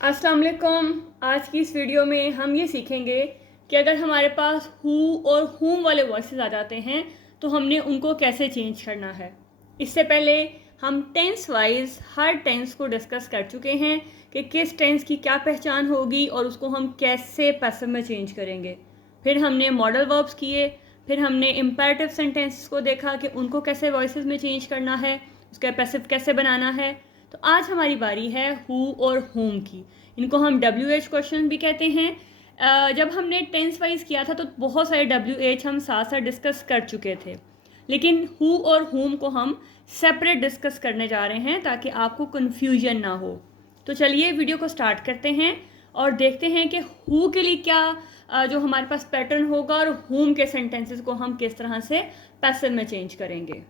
अस्सलाम वालेकुम। आज की इस वीडियो में हम ये सीखेंगे कि अगर हमारे पास हु और हुम वाले वॉइसेस आ जाते हैं तो हमने उनको कैसे चेंज करना है। इससे पहले हम टेंस वाइज हर टेंस को डिस्कस कर चुके हैं कि किस टेंस की क्या पहचान होगी और उसको हम कैसे पैसिव में चेंज करेंगे। फिर हमने मॉडल वर्ब्स किए, फिर हमने इम्पेरेटिव सेंटेंसेस को देखा कि उनको कैसे वॉइसेस में चेंज करना है, उसका पैसिव कैसे बनाना है। तो आज हमारी बारी है हु और हुम की। इनको हम WH क्वेश्चन भी कहते हैं। जब हमने टेंस वाइज किया था तो बहुत सारे WH हम साथ साथ डिस्कस कर चुके थे, लेकिन हु और हुम को हम सेपरेट डिस्कस करने जा रहे हैं ताकि आपको कन्फ्यूजन ना हो। तो चलिए वीडियो को स्टार्ट करते हैं और देखते हैं कि हु के लिए क्या जो हमारे पास पैटर्न होगा और हुम के सेंटेंसेस को हम किस तरह से पैसिव में चेंज करेंगे।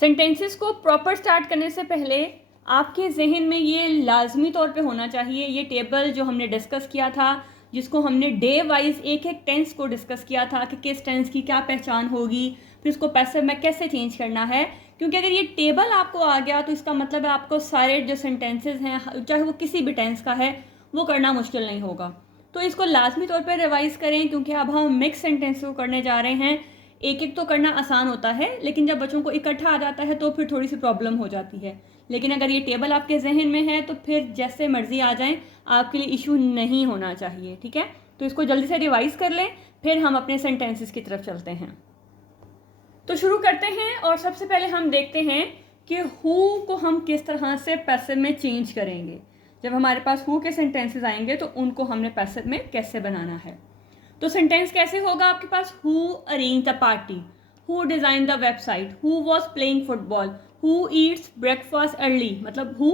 सेंटेंसेस को प्रॉपर स्टार्ट करने से पहले आपके जहन में ये लाजमी तौर पे होना चाहिए, ये टेबल जो हमने डिस्कस किया था, जिसको हमने डे वाइज एक एक टेंस को डिस्कस किया था कि किस टेंस की क्या पहचान होगी, फिर इसको पैसिव में कैसे चेंज करना है। क्योंकि अगर ये टेबल आपको आ गया तो इसका मतलब है आपको सारे जो सेंटेंसेस हैं, चाहे वो किसी भी टेंस का है, वो करना मुश्किल नहीं होगा। तो इसको लाजमी तौर पर रिवाइज करें, क्योंकि अब हम मिक्स सेंटेंस को करने जा रहे हैं। एक एक तो करना आसान होता है, लेकिन जब बच्चों को इकट्ठा आ जाता है तो फिर थोड़ी सी प्रॉब्लम हो जाती है। लेकिन अगर ये टेबल आपके जहन में है तो फिर जैसे मर्जी आ जाएं, आपके लिए इशू नहीं होना चाहिए। ठीक है, तो इसको जल्दी से रिवाइज कर लें, फिर हम अपने सेंटेंसेस की तरफ चलते हैं। तो शुरू करते हैं और सबसे पहले हम देखते हैं कि हु को हम किस तरह से पैसिव में चेंज करेंगे। जब हमारे पास हु के सेंटेंसेस आएंगे तो उनको हमने पैसिव में कैसे बनाना है। तो सेंटेंस कैसे होगा आपके पास, who arrange the party, who design the website, who was playing football, who eats breakfast early, मतलब हु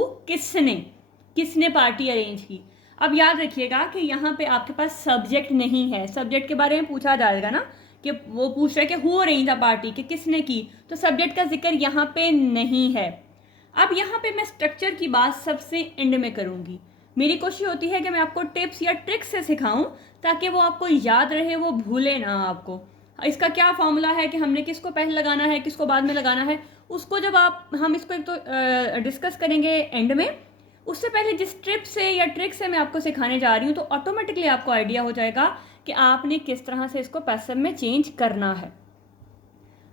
किसने पार्टी अरेंज की। अब याद रखिएगा कि यहाँ पे आपके पास सब्जेक्ट नहीं है। सब्जेक्ट के बारे में पूछा जाएगा ना, कि वो पूछ रहा है कि हु अरेंज द पार्टी, कि किसने की, तो सब्जेक्ट का जिक्र यहाँ पे नहीं है। अब यहाँ पे मैं स्ट्रक्चर की बात सबसे एंड में करूँगी। मेरी कोशिश होती है कि मैं आपको टिप्स या ट्रिक्स से सिखाऊं ताकि वो आपको याद रहे, वो भूले ना आपको। इसका क्या फॉर्मूला है कि हमने किसको पहले लगाना है, किसको बाद में लगाना है, उसको जब हम इसको एक तो डिस्कस करेंगे एंड में। उससे पहले जिस ट्रिप से या ट्रिक से मैं आपको सिखाने जा रही हूँ तो ऑटोमेटिकली आपको आइडिया हो जाएगा कि आपने किस तरह से इसको पैसिव में चेंज करना है।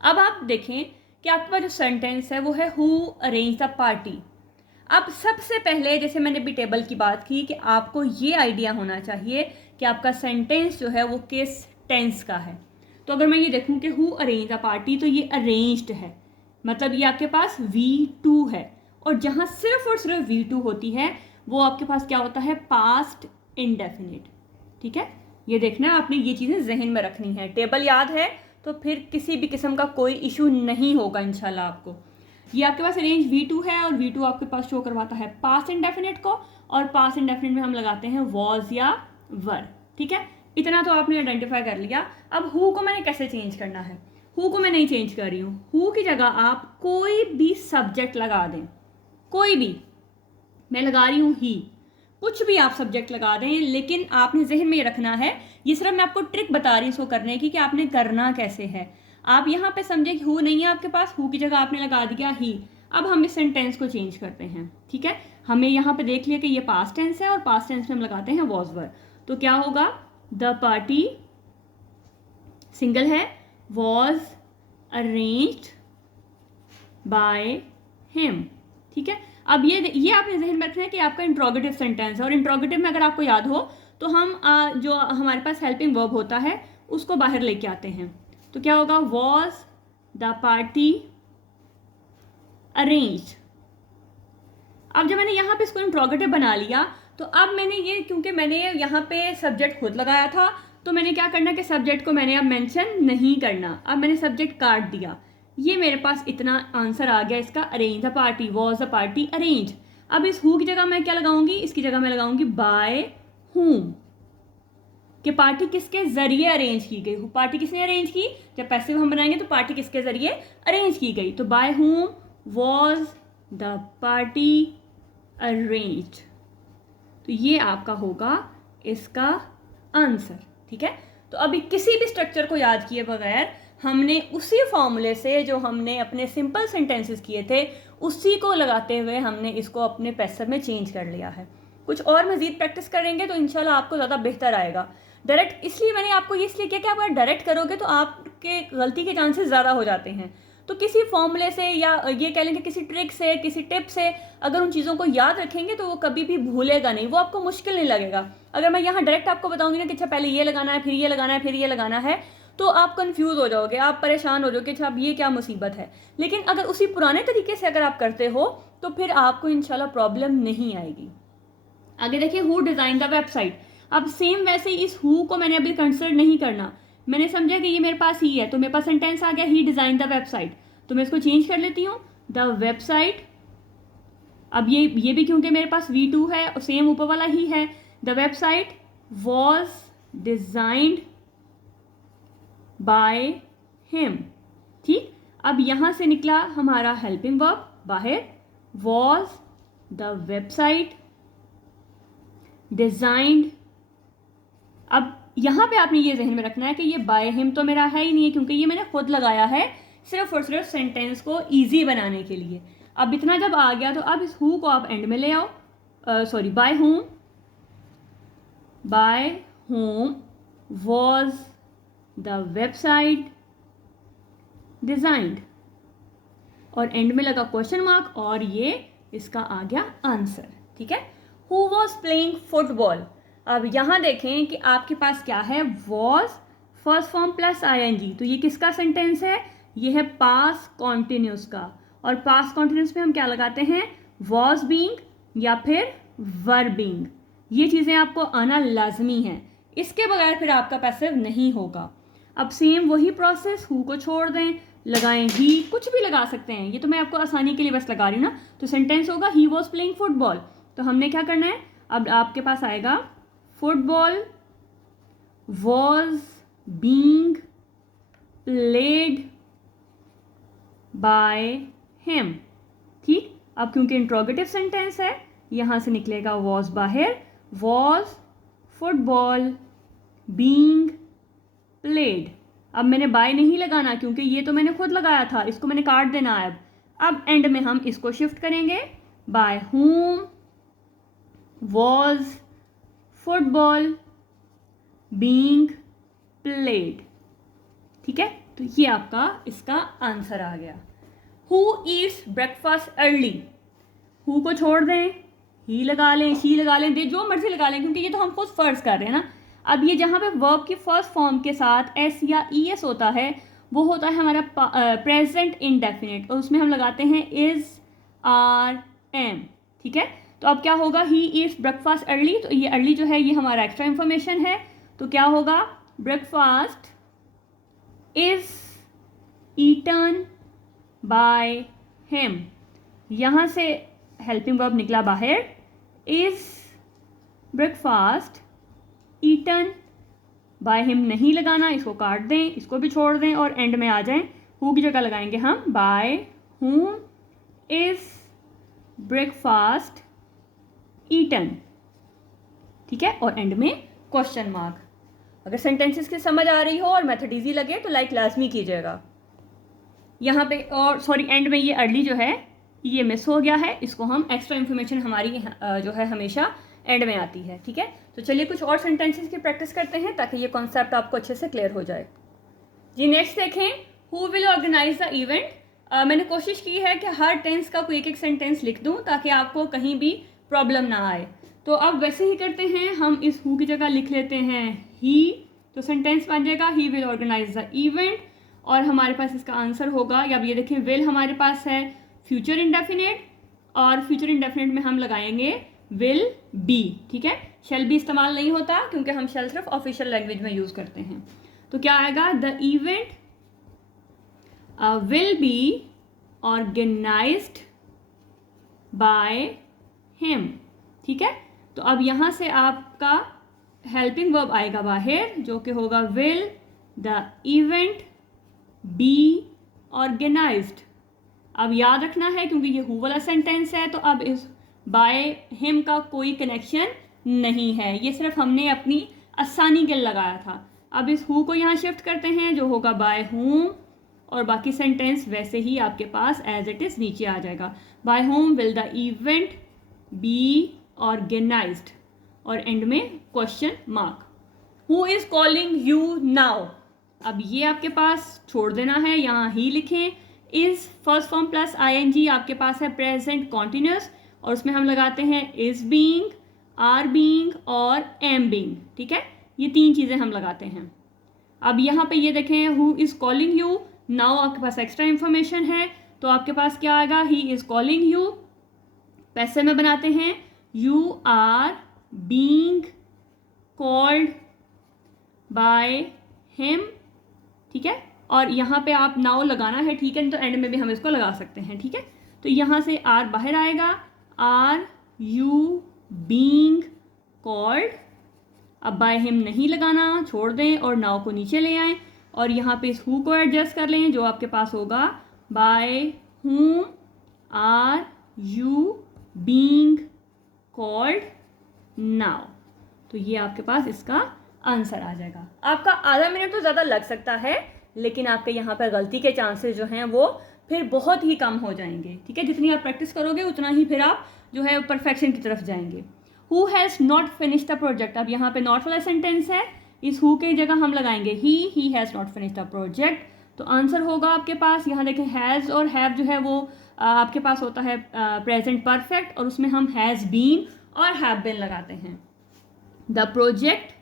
अब आप देखें कि आपके पास जो सेंटेंस है वो है हु अरेंज द पार्टी। अब सबसे पहले, जैसे मैंने भी टेबल की बात की, कि आपको ये आइडिया होना चाहिए कि आपका सेंटेंस जो है वो किस टेंस का है। तो अगर मैं ये देखूं कि हु अरेंज द पार्टी, तो ये अरेंज्ड है, मतलब ये आपके पास V2 है। और जहां सिर्फ और सिर्फ V2 होती है वो आपके पास क्या होता है, पास्ट इंडेफिनिट। ठीक है, ये देखना, आपने ये चीज़ें जहन में रखनी है। टेबल याद है तो फिर किसी भी किस्म का कोई इशू नहीं होगा इंशाल्लाह आपको। ये आपके पास रेंज V2 है और V2 आपके पास शो करवाता है पास्ट इंडेफिनिट को, और पास्ट इंडेफिनिट में हम लगाते हैं वॉज या वर। ठीक है, इतना तो आपने आइडेंटिफाई कर लिया। अब हु को मैंने कैसे चेंज करना है। हु को मैं नहीं चेंज कर रही हूँ। हु की जगह आप कोई भी सब्जेक्ट लगा दें, कोई भी। मैं लगा रही हूँ ही, कुछ भी आप सब्जेक्ट लगा दें, लेकिन आपने जहन में ये रखना है, ये सिर्फ मैं आपको ट्रिक बता रही हूँ इसको करने की कि आपने करना कैसे है। आप यहाँ पे समझे कि हु नहीं है आपके पास, हु की जगह आपने लगा दिया ही। अब हम इस सेंटेंस को चेंज करते हैं। ठीक है, हमें यहाँ पे देख लिया कि ये पास्ट टेंस है और पास्ट टेंस में हम लगाते हैं वॉज वर। तो क्या होगा, द पार्टी सिंगल है, वॉज अरेंज्ड बाय हिम। ठीक है, अब ये आपने जहन में रखना है कि आपका इंट्रोगेटिव सेंटेंस है, और इंट्रोगेटिव में अगर आपको याद हो तो हम जो हमारे पास हेल्पिंग वर्ब होता है उसको बाहर लेके आते हैं। तो क्या होगा, वॉज द पार्टी अरेंज्ड। अब जब मैंने यहाँ पे इसको इंट्रोगेटिव बना लिया तो अब मैंने ये, क्योंकि मैंने यहाँ पे सब्जेक्ट खुद लगाया था, तो मैंने क्या करना कि सब्जेक्ट को मैंने अब मेंशन नहीं करना। अब मैंने सब्जेक्ट काट दिया, ये मेरे पास इतना आंसर आ गया इसका, arrange the party, was the party arrange. अब इस हु की जगह मैं क्या लगाऊंगी, इसकी जगह मैं लगाऊंगी बाय हुम, कि पार्टी किसके जरिए अरेंज की गई। पार्टी किसने अरेंज की, जब पैसिव हम बनाएंगे तो पार्टी किसके जरिए अरेंज की गई, तो by whom was the party arranged. तो ये आपका होगा इसका आंसर। ठीक है, तो अभी किसी भी स्ट्रक्चर को याद किए बगैर हमने उसी फॉर्मूले से जो हमने अपने सिंपल सेंटेंसेस किए थे उसी को लगाते हुए हमने इसको अपने पैसिव में चेंज कर लिया है। कुछ और मज़ीद प्रैक्टिस करेंगे तो इंशाल्लाह आपको ज़्यादा बेहतर आएगा। डायरेक्ट इसलिए मैंने आपको ये इसलिए किया कि आप अगर डायरेक्ट करोगे तो आपके गलती के चांसेस ज़्यादा हो जाते हैं। तो किसी फॉर्मूले से या ये कह लें कि किसी ट्रिक से, किसी टिप से अगर उन चीज़ों को याद रखेंगे तो वो कभी भी भूलेगा नहीं, वो आपको मुश्किल नहीं लगेगा। अगर मैं यहाँ डायरेक्ट आपको बताऊंगी ना कि अच्छा पहले ये लगाना है, फिर ये लगाना है, फिर ये लगाना है, तो आप कंफ्यूज हो जाओगे, आप परेशान हो जाओगे, अच्छा अब ये क्या मुसीबत है। लेकिन अगर उसी पुराने तरीके से अगर आप करते हो तो फिर आपको इंशाल्लाह प्रॉब्लम नहीं आएगी। आगे देखिए, हु डिज़ाइन द वेबसाइट। अब सेम वैसे ही इस हु को मैंने अभी कंसिडर नहीं करना, मैंने समझा कि ये मेरे पास ही है, तो मेरे पास सेंटेंस आ गया ही डिज़ाइन द वेबसाइट, तो मैं इसको चेंज कर लेती हूँ द वेबसाइट। अब ये भी क्योंकि मेरे पास V2 है और सेम ऊपर वाला ही है, the website was designed bye him. ठीक, अब यहाँ से निकला हमारा हेल्पिंग वर्ब बाहर, वॉज द वेबसाइट डिजाइंड। अब यहाँ पे आपने ये जहन में रखना है कि ये बाय हिम तो मेरा है ही नहीं है, क्योंकि ये मैंने खुद लगाया है सिर्फ और सिर्फ सेंटेंस को ईजी बनाने के लिए। अब इतना जब आ गया तो अब इस हु को आप एंड में ले आओ, sorry, by whom was the website designed, और एंड में लगा क्वेश्चन मार्क और ये इसका आ गया आंसर। ठीक है, हु वॉज प्लेइंग फुटबॉल। अब यहाँ देखें कि आपके पास क्या है, was first form plus ING, तो ये किसका सेंटेंस है, ये है पास कॉन्टिन्यूस का। और पास कॉन्टिन्यूस में हम क्या लगाते हैं, वॉज बीइंग या फिर वर बीइंग। ये चीज़ें आपको आना लाजमी है, इसके बगैर फिर आपका पैसिव नहीं होगा। अब सेम वही प्रोसेस, हु को छोड़ दें, लगाएं ही, कुछ भी लगा सकते हैं, ये तो मैं आपको आसानी के लिए बस लगा रही हूँ ना। तो सेंटेंस होगा ही वॉज प्लेइंग फुटबॉल, तो हमने क्या करना है, अब आपके पास आएगा football was being played by him. ठीक, अब क्योंकि इंट्रोगेटिव सेंटेंस है, यहाँ से निकलेगा वॉज बाहर, वॉज फुटबॉल बीइंग प्लेड। अब मैंने बाय नहीं लगाना क्योंकि ये तो मैंने खुद लगाया था, इसको मैंने काट देना है। अब एंड में हम इसको शिफ्ट करेंगे, by whom was football being played. ठीक है, तो ये आपका इसका आंसर आ गया। Who eats breakfast early, who को छोड़ दें, ही लगा लें, शी लगा लें, दे जो मर्जी लगा लें, क्योंकि ये तो हम खुद फर्ज कर रहे हैं ना। अब ये जहाँ पे वर्ब की फर्स्ट फॉर्म के साथ S या ES होता है, वो होता है हमारा प्रेजेंट इंडेफिनिट, और उसमें हम लगाते हैं इज, आर, एम। ठीक है, तो अब क्या होगा, ही ईट्स ब्रेकफास्ट अर्ली, तो ये अर्ली जो है ये हमारा एक्स्ट्रा इंफॉर्मेशन है, तो क्या होगा, breakfast is eaten by him. यहाँ से हेल्पिंग वर्ब निकला बाहर, is breakfast eaten by him नहीं लगाना, इसको काट दें, इसको भी छोड़ दें और एंड में आ जाएं, हु की जगह लगाएंगे हम by whom is breakfast eaten. ठीक है, और एंड में क्वेश्चन मार्क। अगर सेंटेंसेस की समझ आ रही हो और मेथड इजी लगे तो लाइक लाजमी कीजिएगा। यहाँ पे और सॉरी, एंड में ये अर्ली जो है ये मिस हो गया है, इसको हम एक्स्ट्रा इन्फॉर्मेशन हमारी जो है हमेशा एंड में आती है। ठीक है, तो चलिए कुछ और सेंटेंसेस की प्रैक्टिस करते हैं ताकि ये कॉन्सेप्ट आपको अच्छे से क्लियर हो जाए। जी नेक्स्ट देखें, who will organize the event. मैंने कोशिश की है कि हर टेंस का कोई एक एक सेंटेंस लिख दूं ताकि आपको कहीं भी प्रॉब्लम ना आए। तो अब वैसे ही करते हैं, हम इस हु की जगह लिख लेते हैं ही, तो सेंटेंस बन जाएगा he will organize the event, और हमारे पास इसका आंसर होगा, या अब ये देखें विल हमारे पास है फ्यूचर इंडेफिनिट, और फ्यूचर इंडेफिनिट में हम लगाएंगे विल बी। ठीक है, शेल बी इस्तेमाल नहीं होता क्योंकि हम शेल सिर्फ ऑफिशियल लैंग्वेज में यूज़ करते हैं। तो क्या आएगा, the event will be organized by him. ठीक है, तो अब यहाँ से आपका हेल्पिंग वर्ब आएगा बाहर जो कि होगा will the event be organized. अब याद रखना है क्योंकि ये हु वाला सेंटेंस है, तो अब इस बाय हिम का कोई कनेक्शन नहीं है, ये सिर्फ हमने अपनी आसानी के लिए लगाया था। अब इस हु को यहाँ शिफ्ट करते हैं जो होगा बाय whom, और बाकी सेंटेंस वैसे ही आपके पास एज इट इज़ नीचे आ जाएगा, by whom will the event be organized, और एंड में question mark. Who is calling you now, अब ये आपके पास छोड़ देना है, यहाँ ही लिखें। Is first form plus ing आपके पास है प्रेजेंट कॉन्टिन्यूस, और उसमें हम लगाते हैं इज बीइंग, आर बीइंग और एम बीइंग, ठीक है, ये 3 चीज़ें हम लगाते हैं। अब यहाँ पे ये देखें, who is calling you now आपके पास एक्स्ट्रा इंफॉर्मेशन है, तो आपके पास क्या आएगा, ही इज कॉलिंग यू, पैसे में बनाते हैं you are being called by him, ठीक है, और यहाँ पे आप नाउ लगाना है, ठीक है, तो एंड में भी हम इसको लगा सकते हैं, ठीक है। तो यहाँ से आर बाहर आएगा, आर यू बीइंग कॉल्ड, अब बाय हिम नहीं लगाना, छोड़ दें और नाउ को नीचे ले आएं, और यहाँ पे इस हु को एडजस्ट कर लें, जो आपके पास होगा by whom are you being called now. तो ये आपके पास इसका आंसर आ जाएगा। आपका आधा मिनट तो ज़्यादा लग सकता है, लेकिन आपके यहाँ पर गलती के चांसेस जो हैं वो फिर बहुत ही कम हो जाएंगे, ठीक है। जितनी आप प्रैक्टिस करोगे उतना ही फिर आप जो है परफेक्शन की तरफ जाएंगे। Who has not finish the project, अब यहाँ पे नॉट वाला सेंटेंस है, इस हु की जगह हम लगाएंगे he has not finish the project, तो आंसर होगा आपके पास, यहाँ देखें हैज़ और हैव जो है वो आपके पास होता है प्रेजेंट परफेक्ट, और उसमें हम हैज़ बीन और हैव बीन लगाते हैं। द प्रोजेक्ट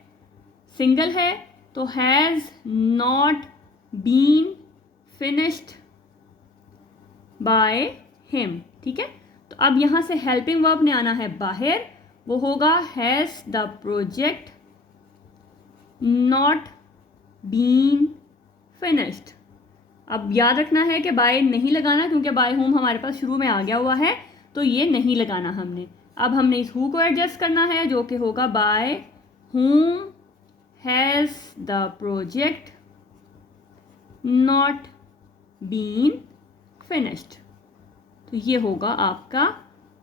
सिंगल है, तो has not been finished by him, ठीक है। तो अब यहाँ से हेल्पिंग वर्ब ने आना है बाहर, वो होगा has the project not been finished. अब याद रखना है कि बाय नहीं लगाना, क्योंकि बाय होम हमारे पास शुरू में आ गया हुआ है, तो ये नहीं लगाना हमने। अब हमने इस हु को एडजस्ट करना है, जो कि होगा by whom has the project not been finished, तो ये होगा आपका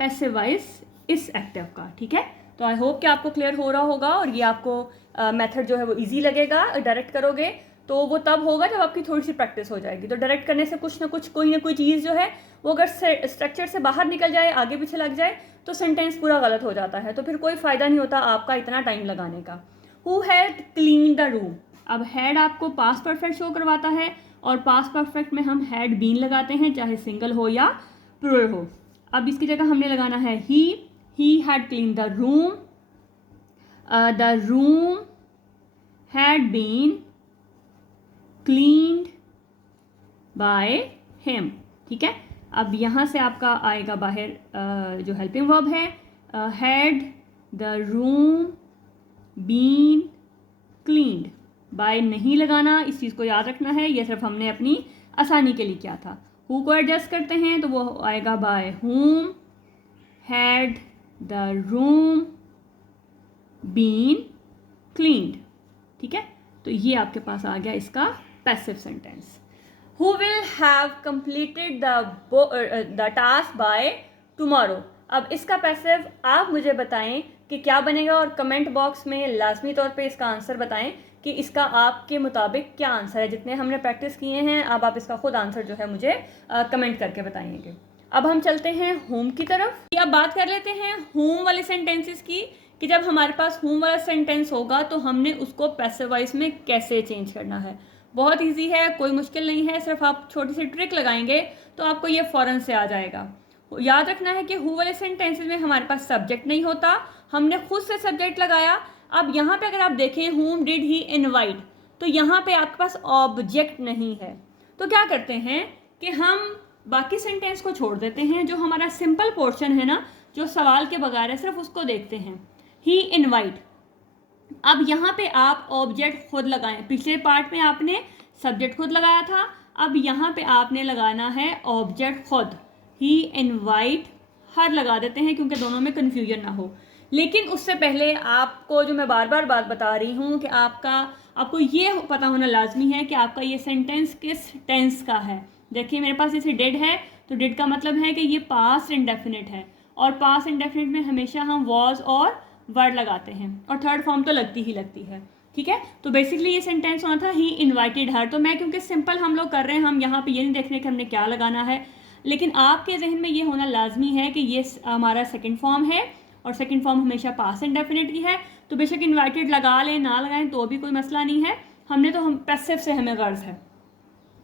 पैसिव वॉइस इस एक्टिव का, ठीक है। तो आई होप कि आपको क्लियर हो रहा होगा, और ये आपको मेथड जो है वो इजी लगेगा। डायरेक्ट करोगे तो वो तब होगा जब आपकी थोड़ी सी प्रैक्टिस हो जाएगी। तो डायरेक्ट करने से कुछ ना कुछ कोई ना कोई चीज़ जो है वो अगर स्ट्रक्चर से बाहर निकल जाए, आगे पीछे लग जाए, तो सेंटेंस पूरा गलत हो जाता है, तो फिर कोई फ़ायदा नहीं होता आपका इतना टाइम लगाने का। Who had clean the room, अब हैड आपको पास्ट परफेक्ट शो करवाता है, और पास्ट परफेक्ट में हम हैड बीन लगाते हैं, चाहे सिंगल हो या प्लूरल हो। अब इसकी जगह हमने लगाना है he had clean the room had been cleaned by him, ठीक है। अब यहाँ से आपका आएगा बाहर जो हेल्पिंग वर्ब है, had the room been cleaned, by नहीं लगाना, इस चीज़ को याद रखना है, ये सिर्फ हमने अपनी आसानी के लिए किया था। हु को एडजस्ट करते हैं, तो वो आएगा by whom had the room been cleaned, ठीक है। तो ये आपके पास आ गया इसका passive sentence. Who will have completed the task by tomorrow, अब इसका पैसिव आप मुझे बताएं कि क्या बनेगा, और कमेंट बॉक्स में लाजमी तौर पे इसका आंसर बताएं कि इसका आपके मुताबिक क्या आंसर है। जितने हमने प्रैक्टिस किए हैं, अब आप इसका खुद आंसर जो है मुझे कमेंट करके बताएंगे। अब हम चलते हैं होम की तरफ। अब बात कर लेते हैं होम वाले सेंटेंसेस की, कि जब हमारे पास होम वाला सेंटेंस होगा तो हमने उसको पैसिव वॉइस में कैसे चेंज करना है। बहुत इजी है, कोई मुश्किल नहीं है, सिर्फ आप छोटी सी ट्रिक लगाएंगे तो आपको ये फ़ौरन से आ जाएगा। याद रखना है कि हु वाले सेंटेंसेस में हमारे पास सब्जेक्ट नहीं होता, हमने खुद से सब्जेक्ट लगाया। अब यहाँ पे अगर आप देखें whom डिड ही इनवाइट, तो यहाँ पे आपके पास ऑब्जेक्ट नहीं है, तो क्या करते हैं कि हम बाकी सेंटेंस को छोड़ देते हैं, जो हमारा सिंपल पोर्शन है ना, जो सवाल के बगैर है, सिर्फ उसको देखते हैं। ही इनवाइट, अब यहाँ पे आप ऑब्जेक्ट खुद लगाएं। पिछले पार्ट में आपने सब्जेक्ट खुद लगाया था, अब यहाँ पे आपने लगाना है ऑब्जेक्ट खुद। ही इनवाइट हर लगा देते हैं क्योंकि दोनों में कन्फ्यूजन ना हो। लेकिन उससे पहले आपको जो मैं बार बार बात बता रही हूँ कि आपको ये पता होना लाजमी है कि आपका ये सेंटेंस किस टेंस का है। देखिए मेरे पास जैसे डिड है, तो डिड का मतलब है कि ये पास्ट इंडेफिनिट है, और पास्ट इंडेफिनिट में हमेशा हम वॉज और वर्ड लगाते हैं, और थर्ड फॉर्म तो लगती ही लगती है, ठीक है। तो बेसिकली ये सेंटेंस होना था ही इनवाइटेड हर। तो मैं क्योंकि सिंपल हम लोग कर रहे हैं, हम यहाँ पे ये नहीं देख रहे कि हमने क्या लगाना है, लेकिन आपके जहन में ये होना लाजमी है कि ये हमारा सेकंड फॉर्म है और सेकंड फॉर्म हमेशा पास्ट इंडेफिनिट की है, तो बेशक इन्वाइटेड लगा लें ना लगाएं तो भी कोई मसला नहीं है, हमने तो हम पैसिव से हमें गर्ज है।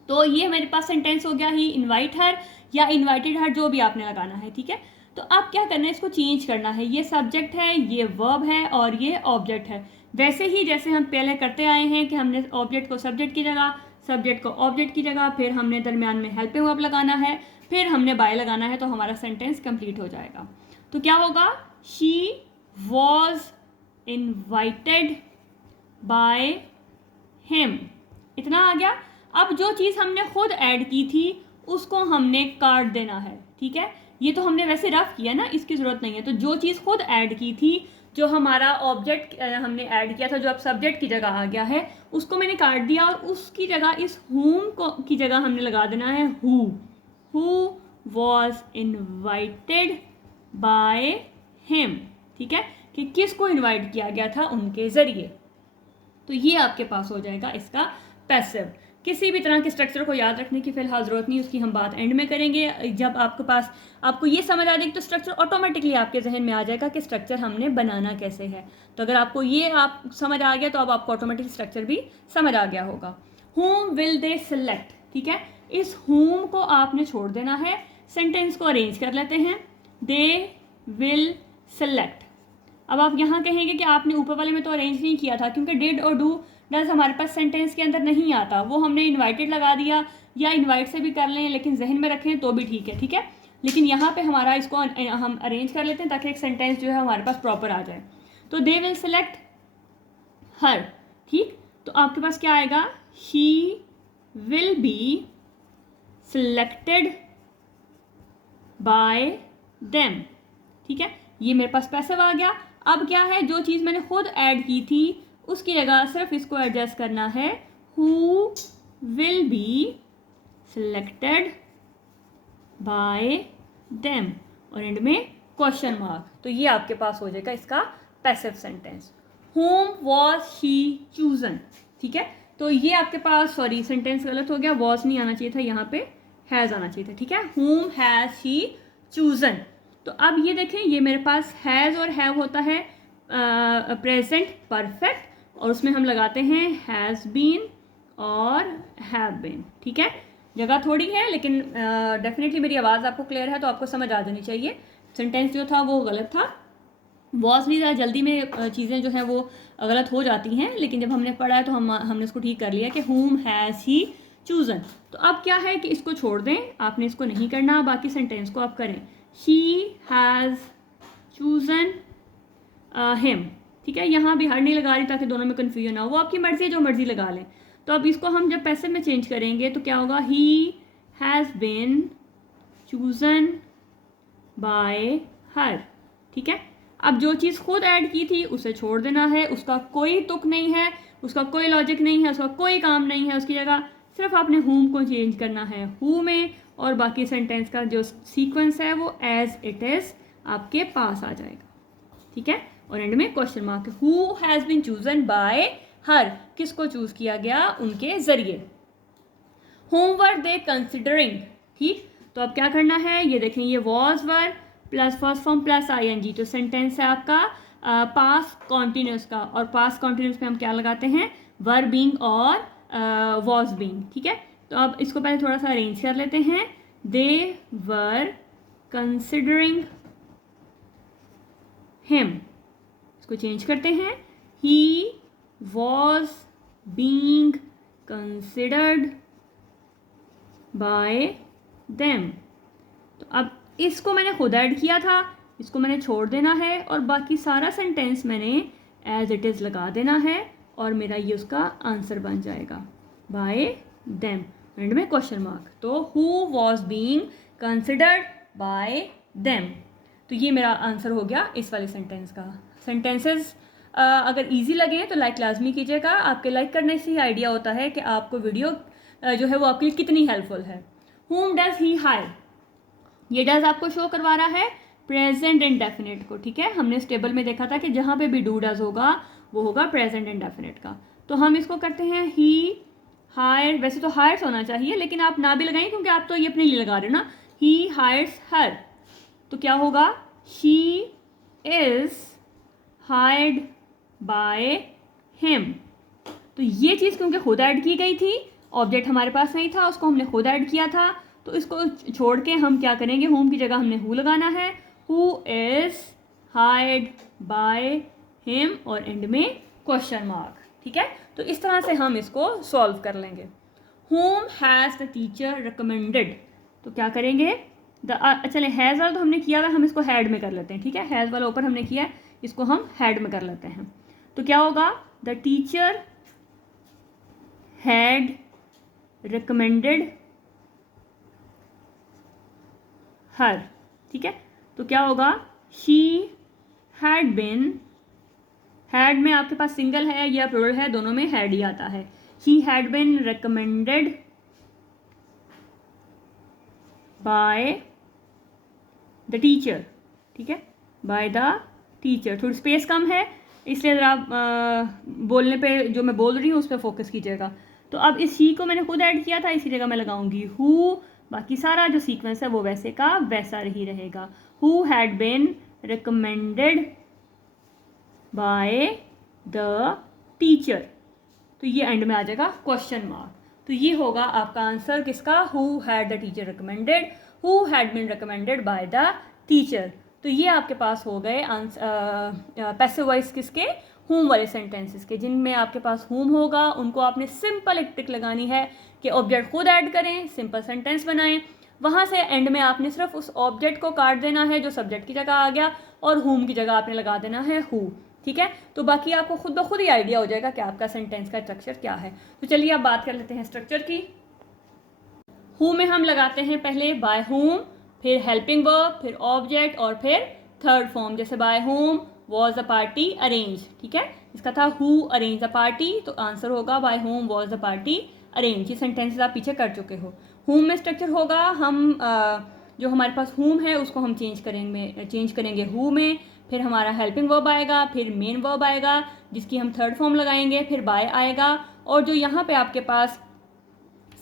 तो ये मेरे पास सेंटेंस हो गया ही इन्वाइट हर या इन्वाइटेड हर, जो भी आपने लगाना है, ठीक है। तो अब क्या करना है, इसको चेंज करना है। ये सब्जेक्ट है, ये वर्ब है और ये ऑब्जेक्ट है। वैसे ही जैसे हम पहले करते आए हैं कि हमने ऑब्जेक्ट को सब्जेक्ट की जगह, सब्जेक्ट को ऑब्जेक्ट की जगह, फिर हमने दरमियान में हेल्पिंग वर्ब लगाना है, फिर हमने बाय लगाना है, तो हमारा सेंटेंस कंप्लीट हो जाएगा। तो क्या होगा, she was invited by him, इतना आ गया। अब जो चीज़ हमने खुद ऐड की थी उसको हमने काट देना है, ठीक है। ये तो हमने वैसे रफ किया ना, इसकी ज़रूरत नहीं है। तो जो चीज़ खुद ऐड की थी, जो हमारा ऑब्जेक्ट हमने ऐड किया था, जो अब सब्जेक्ट की जगह आ गया है, उसको मैंने काट दिया और उसकी जगह इस whom को की जगह हमने लगा देना है who was invited by him, ठीक है, कि किसको इन्वाइट किया गया था उनके ज़रिए। तो ये आपके पास हो जाएगा इसका पैसिव। किसी भी तरह के स्ट्रक्चर को याद रखने की फ़िलहाल ज़रूरत नहीं, उसकी हम बात एंड में करेंगे। जब आपको ये समझ आ जाएगी तो स्ट्रक्चर ऑटोमेटिकली आपके जहन में आ जाएगा कि स्ट्रक्चर हमने बनाना कैसे है। तो अगर आपको ये आप समझ आ गया तो अब आपको ऑटोमेटिक स्ट्रक्चर भी समझ आ गया होगा। whom will they select, ठीक है, इस whom को आपने छोड़ देना है। सेंटेंस को अरेंज कर लेते हैं, they will select। अब आप यहाँ कहेंगे कि आपने ऊपर वाले में तो अरेंज नहीं किया था, क्योंकि डिड और डू डज हमारे पास सेंटेंस के अंदर नहीं आता, वो हमने इन्वाइटेड लगा दिया, या इन्वाइट से भी कर लें, लेकिन जहन में रखें तो भी ठीक है, ठीक है। लेकिन यहाँ पे हमारा इसको हम अरेंज कर लेते हैं ताकि एक सेंटेंस जो है हमारे पास प्रॉपर आ जाए। तो दे विल सेलेक्ट हर, ठीक। तो आपके पास क्या आएगा, she will be selected by them, ठीक है। ये मेरे पास पैसिव आ गया। अब क्या है, जो चीज़ मैंने खुद ऐड की थी उसकी जगह सिर्फ इसको एडजस्ट करना है, who will be selected by them, और एंड में क्वेश्चन मार्क। तो ये आपके पास हो जाएगा इसका passive sentence. whom was she chosen, ठीक है। तो ये आपके पास, सॉरी सेंटेंस गलत हो गया, was नहीं आना चाहिए था, यहाँ पे हैज़ आना चाहिए था, ठीक है। whom has she chosen। तो अब ये देखें, ये मेरे पास हैज़ और हैव होता है प्रेजेंट परफेक्ट, और उसमें हम लगाते हैं हैज़ बीन और हैव बीन, ठीक है। जगह थोड़ी है लेकिन डेफिनेटली मेरी आवाज़ आपको क्लियर है तो आपको समझ आ जानी चाहिए। सेंटेंस जो था वो गलत था, वॉज नहीं था, जल्दी में चीज़ें जो हैं वो गलत हो जाती हैं, लेकिन जब हमने पढ़ा है तो हमने इसको ठीक कर लिया कि whom has he chosen। तो अब क्या है कि इसको छोड़ दें, आपने इसको नहीं करना, बाकी सेंटेंस को आप करें, he has chosen him, ठीक है। यहाँ भी हर नहीं लगा रही ताकि दोनों में कन्फ्यूजन ना हो, वो आपकी मर्ज़ी है, जो मर्ज़ी लगा लें। तो अब इसको हम जब पैसिव में चेंज करेंगे तो क्या होगा, he has been chosen by her, ठीक है। अब जो चीज़ खुद ऐड की थी उसे छोड़ देना है, उसका कोई तुक नहीं है, उसका कोई लॉजिक नहीं है, उसका कोई काम नहीं है, उसकी जगह सिर्फ आपने whom को चेंज करना है who में, और बाकी सेंटेंस का जो सीक्वेंस है वो एज इट इज़ आपके पास आ जाएगा, ठीक है। और एंड में question mark, who has been chosen by her, किसको चूज किया गया उनके जरिए। whom were they considering, ठीक। तो अब क्या करना है, ये देखें, ये was were plus first form plus ing, तो सेंटेंस है आपका पास्ट कॉन्टिन्यूस का, और पास्ट कॉन्टिन्यूस पे हम क्या लगाते हैं, वर बीइंग और was being, ठीक है। तो अब इसको पहले थोड़ा सा अरेंज कर लेते हैं, दे वर कंसिडरिंग हिम, इसको चेंज करते हैं, he was being considered bye them. तो अब इसको मैंने खुद ऐड किया था, इसको मैंने छोड़ देना है, और बाकी सारा सेंटेंस मैंने एज इट इज़ लगा देना है, और मेरा ये उसका आंसर बन जाएगा, बाय देम, एंड में क्वेश्चन मार्क। तो who was being considered bye them, तो ये मेरा आंसर हो गया इस वाले सेंटेंस का। सेंटेंसेस अगर इजी लगे तो लाइक लाजमी कीजिएगा, आपके लाइक करने से ही आइडिया होता है कि आपको वीडियो जो है वो आपके लिए कितनी हेल्पफुल है। whom does he hire, ये डज आपको शो करवा रहा है प्रेजेंट इंडेफिनिट को, ठीक है। हमने इस टेबल में देखा था कि जहाँ पे भी डू डज होगा वो होगा प्रेजेंट इंडेफिनिट का। तो हम इसको करते हैं ही हायर, वैसे तो हायर्स होना चाहिए लेकिन आप ना भी लगाएं क्योंकि आप तो ये अपने लिए लगा रहे हो ना, ही हायर्स हर, तो क्या होगा, she is hired by him. तो ये चीज़ क्योंकि खुद ऐड की गई थी, ऑब्जेक्ट हमारे पास नहीं था, उसको हमने खुद ऐड किया था, तो इसको छोड़ के हम क्या करेंगे, होम की जगह हमने हु लगाना है। Who is hired by him और एंड में क्वेश्चन मार्क। ठीक है, तो इस तरह से हम इसको सॉल्व कर लेंगे। Home has the teacher recommended, तो क्या करेंगे, चले हैज़ वाला तो हमने किया हुआ, हम इसको हैड में कर लेते हैं। ठीक है, हैज़ वाला ऊपर हमने किया, इसको हम हैड में कर लेते हैं। तो क्या होगा, द टीचर हैड रिकमेंडेड हर। ठीक है, तो क्या होगा, शी हैड बिन, हैड में आपके पास सिंगल है या प्लूरल है, दोनों में हैड ही आता है। She had been recommended by the teacher. ठीक है, बाय द टीचर, थोड़ी स्पेस कम है इसलिए ज़रा बोलने पे जो मैं बोल रही हूँ उस पर फोकस कीजिएगा। तो अब इस शी को मैंने खुद ऐड किया था, इसी जगह मैं लगाऊंगी हु, बाकी सारा जो सीक्वेंस है वो वैसे का वैसा ही रहेगा। Who had been recommended by the teacher, तो ये एंड में आ जाएगा क्वेश्चन मार्क। तो ये होगा आपका आंसर किसका, who had the teacher recommended, who had been recommended by the teacher. तो ये आपके पास हो गए पैसिव वॉइस किसके, हुम वाले सेंटेंसेस के। जिनमें आपके पास हुम होगा उनको आपने सिंपल एक ट्रिक लगानी है कि ऑब्जेक्ट खुद ऐड करें, सिंपल सेंटेंस बनाएं, वहाँ से एंड में आपने सिर्फ उस ऑब्जेक्ट को काट देना है जो सब्जेक्ट की जगह आ गया, और हुम की जगह आपने लगा देना है हु। ठीक है, तो बाकी आपको खुद ब खुद ही आइडिया हो जाएगा कि आपका सेंटेंस का स्ट्रक्चर क्या है। तो चलिए अब बात कर लेते हैं स्ट्रक्चर की। हु में हम लगाते हैं पहले बाय हुम, फिर हेल्पिंग वर्ब, फिर ऑब्जेक्ट और फिर थर्ड फॉर्म। जैसे by whom was the party arrange. ठीक है, इसका था हु अरेंज द पार्टी, तो आंसर होगा बाय हुम वॉज द पार्टी अरेंज। ये सेंटेंसेस आप पीछे कर चुके हो। हुम में स्ट्रक्चर होगा, हम जो हमारे पास हुम है उसको हम चेंज करेंगे हु में, फिर हमारा हेल्पिंग वर्ब आएगा, फिर मेन वर्ब आएगा जिसकी हम थर्ड फॉर्म लगाएंगे, फिर बाय आएगा, और जो यहाँ पे आपके पास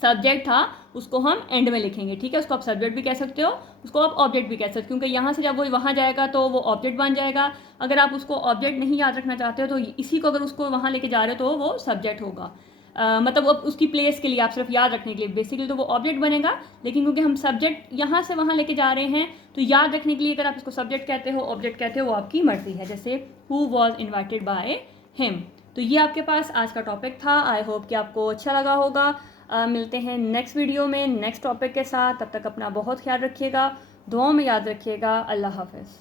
सब्जेक्ट था उसको हम एंड में लिखेंगे। ठीक है, उसको आप सब्जेक्ट भी कह सकते हो, उसको आप ऑब्जेक्ट भी कह सकते हो, क्योंकि यहाँ से जब वो वहाँ जाएगा तो वो ऑब्जेक्ट बन जाएगा। अगर आप उसको ऑब्जेक्ट नहीं याद रखना चाहते हो तो इसी को अगर उसको वहाँ लेके जा रहे हो तो वो सब्जेक्ट होगा। मतलब वो उसकी प्लेस के लिए, आप सिर्फ याद रखने के लिए, बेसिकली तो वो ऑब्जेक्ट बनेगा, लेकिन क्योंकि हम सब्जेक्ट यहाँ से वहाँ लेके जा रहे हैं तो याद रखने के लिए अगर आप इसको सब्जेक्ट कहते हो, ऑब्जेक्ट कहते हो, वो आपकी मर्जी है। जैसे who was invited by him. तो ये आपके पास आज का टॉपिक था। आई होप कि आपको अच्छा लगा होगा। मिलते हैं नेक्स्ट वीडियो में नेक्स्ट टॉपिक के साथ। तब तक अपना बहुत ख्याल रखिएगा, दुआओं में याद रखिएगा। अल्लाह हाफ़िज़।